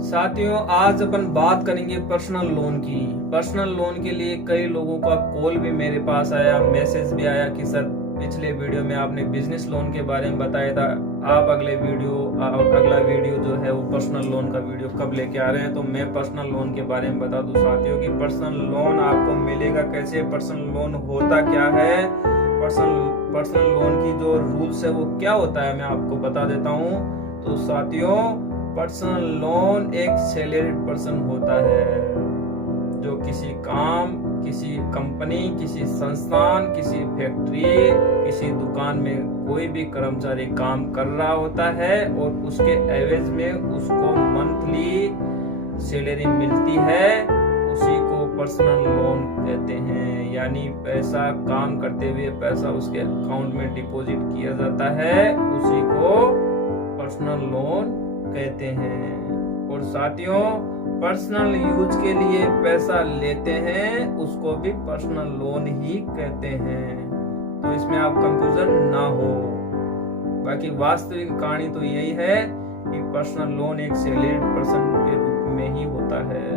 साथियों, आज अपन बात करेंगे पर्सनल लोन की। पर्सनल लोन के लिए कई लोगों का कॉल भी मेरे पास आया, मैसेज भी आया कि सर पिछले वीडियो में आपने बिजनेस लोन के बारे में बताया था, आप अगला वीडियो जो है वो पर्सनल लोन का वीडियो कब लेके आ रहे हैं। तो मैं पर्सनल लोन के बारे में बता दूं साथियों कि पर्सनल लोन आपको मिलेगा कैसे, पर्सनल लोन होता क्या है, पर्सनल लोन की जो रूल्स है वो क्या होता है, मैं आपको बता देता हूँ। तो साथियों, पर्सनल लोन एक सैलरीड पर्सन होता है जो किसी काम, किसी कंपनी, किसी संस्थान, किसी फैक्ट्री, किसी दुकान में कोई भी कर्मचारी काम कर रहा होता है और उसके एवज में उसको मंथली सैलरी मिलती है, उसी को पर्सनल लोन कहते हैं। यानी पैसा काम करते हुए पैसा उसके अकाउंट में डिपॉजिट किया जाता है, उसी को पर्सनल लोन कहते हैं। और साथियों, पर्सनल यूज के लिए पैसा लेते हैं उसको भी पर्सनल लोन ही कहते हैं। तो इसमें आप कंफ्यूजन ना हो। बाकी वास्तविक कहानी तो यही है कि पर्सनल लोन एक सैलरीड पर्सन के रूप में ही होता है।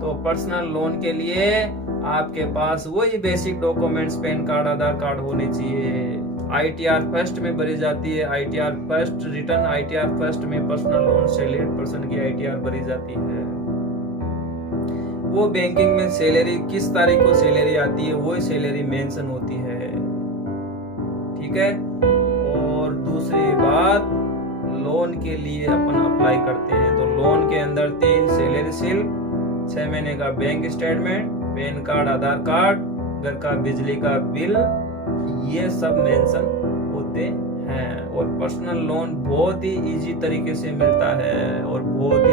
तो पर्सनल लोन के लिए आपके पास वही बेसिक डॉक्यूमेंट्स, पैन कार्ड, आधार कार्ड होने चाहिए। ITR फर्स्ट में भरी जाती है, ITR first return, ITR first में पर्सनल लोन सैलरीड पर्सन की ITR भरी जाती है। वो बैंकिंग में सैलरी किस तारीख को सैलरी आती है वो सैलरी मेंशन होती है, ठीक है। और दूसरी बात, लोन के लिए अपन अप्लाई करते हैं तो लोन के अंदर 3 सैलरी स्लिप, 6 महीने का बैंक स्टेटमेंट, पैन कार्ड, आधार कार्ड, घर का बिजली का बिल, ये सब मेंशन होते हैं। और पर्सनल लोन बहुत ही इजी तरीके से मिलता है और बहुत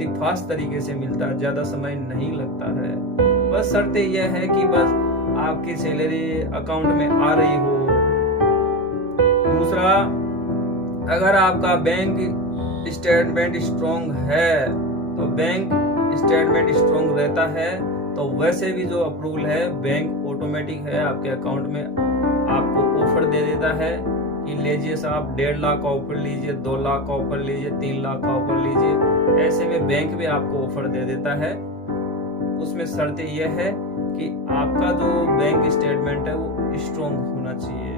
ही फास्ट तरीके से मिलता है, ज्यादा समय नहीं लगता है। बस शर्त यह है कि बस आपकी सैलरी अकाउंट में आ रही हो। दूसरा, अगर आपका बैंक स्टेटमेंट स्ट्रॉन्ग है तो बैंक स्टेटमेंट स्ट्रॉन्ग रहता है तो वैसे भी जो अप्रूवल है बैंक ऑटोमेटिक है आपके अकाउंट में आपको ऑफर दे देता है कि लीजिए साहब 1.5 लाख का ऑफर लीजिए, 2 लाख का ऑफर लीजिए, 3 लाख का ऑफर लीजिए। ऐसे में बैंक भी आपको ऑफर दे देता है। उसमें शर्त यह है कि आपका जो बैंक स्टेटमेंट है वो स्ट्रॉन्ग होना चाहिए।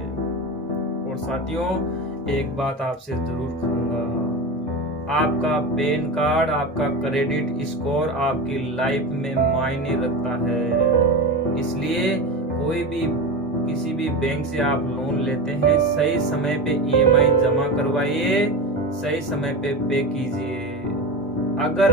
और साथियों, एक बात आपसे जरूर कहूंगा, आपका पैन कार्ड, आपका क्रेडिट स्कोर आपकी लाइफ में मायने रखता है। इसलिए कोई भी किसी भी बैंक से आप लोन लेते हैं, सही समय पे EMI जमा करवाइए, सही समय पे पे कीजिए। अगर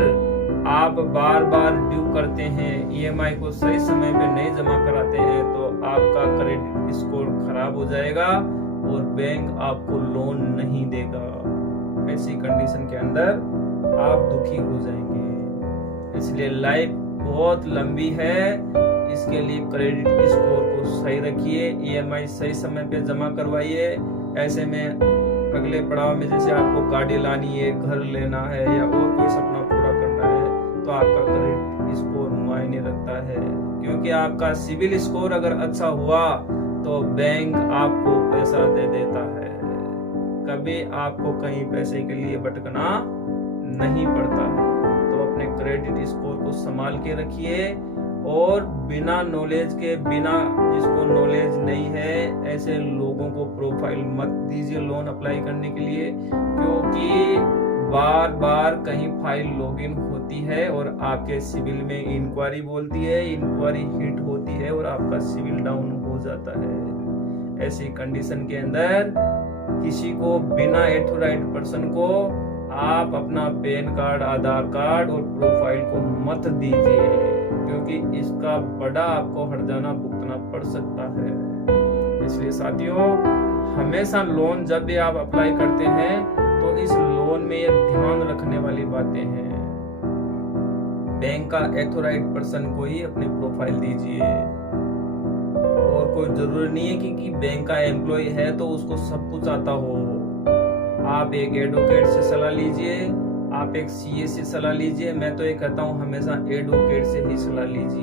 आप बार बार ड्यू करते हैं, EMI को सही समय पे नहीं जमा कराते हैं तो आपका क्रेडिट स्कोर खराब हो जाएगा और बैंक आपको लोन नहीं देगा। ऐसी कंडीशन के अंदर आप दुखी हो जाएंगे। इसलिए लाइफ बहुत लंबी है, इसके लिए क्रेडिट स्कोर को सही रखिए, EMI सही समय पे जमा करवाइए। ऐसे में अगले पड़ाव में जैसे आपको गाड़ी लानी है, घर लेना है या और कोई सपना पूरा करना है तो आपका क्रेडिट स्कोर मायने रखता है। क्योंकि आपका सिविल स्कोर अगर अच्छा हुआ तो बैंक आपको पैसा दे देता है, कभी आपको कहीं पैसे के लिए भटकना नहीं पड़ता है। तो अपने क्रेडिट स्कोर को संभाल के रखिए और बिना नॉलेज के, बिना जिसको नॉलेज नहीं है ऐसे लोगों को प्रोफाइल मत दीजिए लोन अप्लाई करने के लिए। क्योंकि बार बार कहीं फाइल लॉगिन होती है और आपके सिविल में इंक्वायरी बोलती है, इंक्वायरी हिट होती है और आपका सिविल डाउन हो जाता है। ऐसी कंडीशन के अंदर किसी को, बिना ऑथराइज्ड पर्सन को आप अपना पैन कार्ड, आधार कार्ड और प्रोफाइल को मत दीजिए, क्योंकि इसका बड़ा आपको हर्जाना भुगतना पड़ सकता है। इसलिए साथियों, हमेशा लोन जब भी आप अप्लाई करते हैं तो इस लोन में ये ध्यान रखने वाली बातें हैं, बैंक का ऑथराइज्ड पर्सन को ही अपनी प्रोफाइल दीजिए। और कोई जरूरी नहीं है कि बैंक का एम्प्लॉय है तो उसको सब कुछ आता हो। आप एक एडवोकेट से सलाह लीजिए, आप एक CA से सलाह लीजिए। मैं तो ये कहता हूँ हमेशा एडवोकेट से ही सलाह लीजिए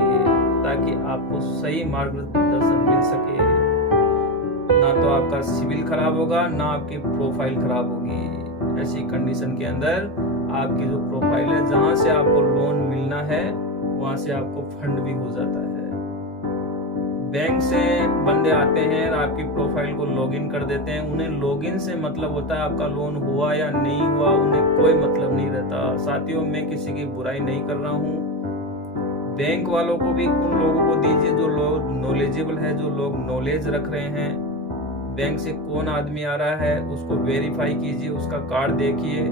ताकि आपको सही मार्गदर्शन मिल सके। ना तो आपका सिविल खराब होगा, ना आपकी प्रोफाइल खराब होगी। ऐसी कंडीशन के अंदर आपकी जो प्रोफाइल है, जहां से आपको लोन मिलना है वहां से आपको फंड भी हो जाता है। बैंक से बंदे आते हैं और आपकी प्रोफाइल को लॉगिन कर देते हैं। उन्हें लॉगिन से मतलब होता है आपका लोन हुआ या नहीं हुआ, उन्हें कोई मतलब नहीं रहता। साथियों, मैं किसी की बुराई नहीं कर रहा हूँ। बैंक वालों को भी उन लोगों को दीजिए जो लोग नॉलेजेबल है, जो लोग नॉलेज रख रहे हैं। बैंक से कौन आदमी आ रहा है उसको वेरीफाई कीजिए, उसका कार्ड देखिए,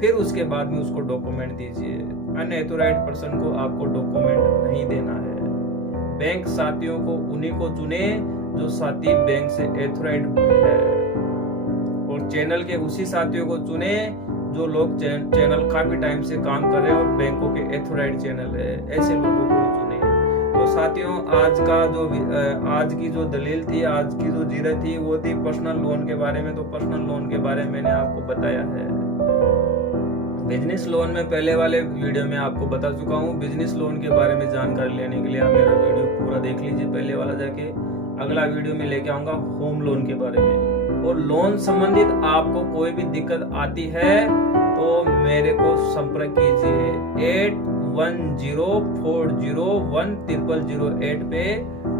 फिर उसके बाद में उसको डॉक्यूमेंट दीजिए। अनएथोराइज्ड पर्सन को आपको डॉक्यूमेंट नहीं देना है। बैंक साथियों को उन्हीं को चुने जो साथी बैंक से एथोराइज्ड है, और चैनल के उसी साथियों को चुने जो लोग चैनल काफी टाइम से काम कर रहे हैं और बैंकों के एथोराइज्ड चैनल है, ऐसे लोगों को चुने। तो साथियों, आज की जो दलील थी, आज की जो जीरत थी, वो थी पर्सनल लोन के बारे में। तो पर्सनल लोन के बारे में मैंने आपको बताया है। बिजनेस लोन में पहले वाले वीडियो में आपको बता चुका हूँ। बिजनेस लोन के बारे में जानकारी लेने के लिए आप मेरा वीडियो पूरा देख लीजिए, पहले वाला जाके। अगला वीडियो में लेके आऊंगा होम लोन के बारे में। और लोन संबंधित आपको कोई भी दिक्कत आती है तो मेरे को संपर्क कीजिए 8104010008 पे।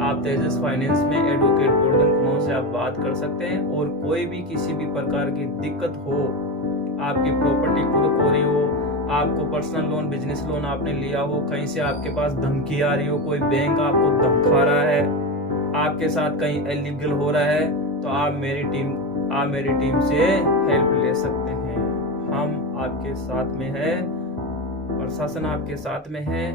आप तेजस फाइनेंस में एडवोकेट गोवर्धन कुमार से आप बात कर सकते हैं। और कोई भी किसी भी प्रकार की दिक्कत हो, आपकी प्रॉपर्टी कुर्क हो रही हो, आपको पर्सनल लोन, बिजनेस लोन आपने लिया हो, कहीं से आपके पास धमकी आ रही हो, कोई बैंक आपको धमका रहा है, आपके साथ कहीं इलीगल हो रहा है, तो आप मेरी टीम से हेल्प ले सकते हैं। हम आपके साथ में है, प्रशासन आपके साथ में है।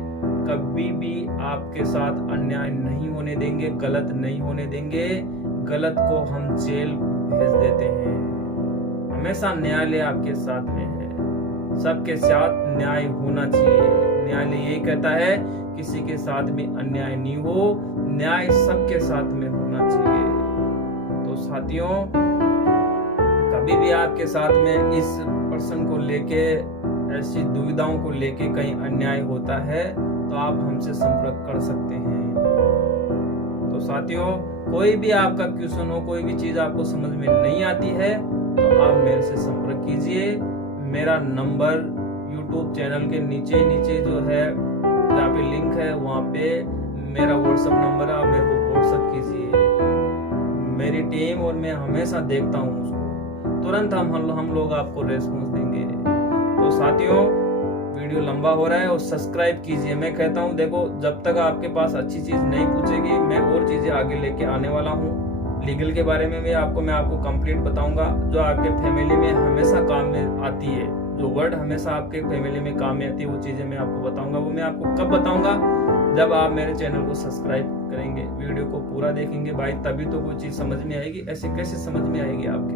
कभी भी आपके साथ अन्याय नहीं होने देंगे, गलत नहीं होने देंगे। गलत को हम जेल भेज देते हैं। हमेशा न्यायालय आपके साथ में है। सबके साथ न्याय होना चाहिए। न्यायालय यही कहता है किसी के साथ भी अन्याय नहीं हो, न्याय सबके साथ में होना चाहिए। तो साथियों, कभी भी आपके साथ में इस पर्सन को लेके, ऐसी दुविधाओं को लेके कहीं अन्याय होता है तो आप हमसे संपर्क कर सकते हैं। तो साथियों, कोई भी आपका क्वेश्चन हो, कोई भी चीज आपको समझ में नहीं आती है तो आप मेरे से संपर्क कीजिए। मेरा नंबर YouTube चैनल के नीचे जो है, जहाँ पे लिंक है, वहाँ पे मेरा व्हाट्सएप नंबर है। आप मेरे को व्हाट्सएप कीजिए। मेरी टीम और मैं हमेशा देखता हूँ उसको, तुरंत हम लोग आपको रेस्पॉन्स देंगे। तो साथियों, वीडियो लंबा हो रहा है और सब्सक्राइब कीजिए। मैं कहता हूँ, देखो, जब तक आपके पास अच्छी चीज नहीं पूछेगी, मैं और चीजें आगे लेके आने वाला हूँ। लीगल के बारे में भी मैं आपको कंप्लीट बताऊंगा, जो आपके फैमिली में हमेशा काम में आती है। जो वर्ड हमेशा आपके फैमिली में काम में आती है, वो चीजें मैं आपको बताऊंगा। वो मैं आपको कब बताऊंगा? जब आप मेरे चैनल को सब्सक्राइब करेंगे, वीडियो को पूरा देखेंगे भाई, तभी तो कोई चीज समझ में आएगी। ऐसे कैसे समझ में आएगी आपके?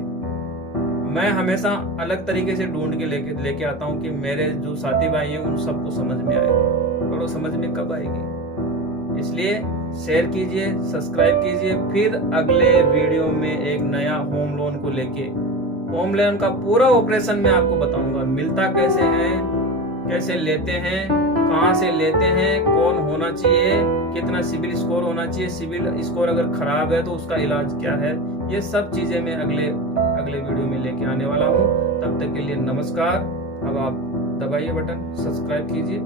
मैं हमेशा अलग तरीके से ढूंढ के लेके आता हूँ कि मेरे जो साथी भाई हैं उन सबको समझ में आए, और वो समझ में कब आएगी? इसलिए शेयर कीजिए, सब्सक्राइब कीजिए। फिर अगले वीडियो में एक नया होम लोन को लेके, होम लोन का पूरा ऑपरेशन मैं आपको बताऊंगा। मिलता कैसे है, कैसे लेते हैं, कहां से लेते हैं, कौन होना चाहिए, कितना सिविल स्कोर होना चाहिए, सिविल स्कोर अगर खराब है तो उसका इलाज क्या है, ये सब चीजें मैं अगले वीडियो में लेके आने वाला हूँ। तब तक के लिए नमस्कार। अब आप दबाइए बटन, सब्सक्राइब कीजिए।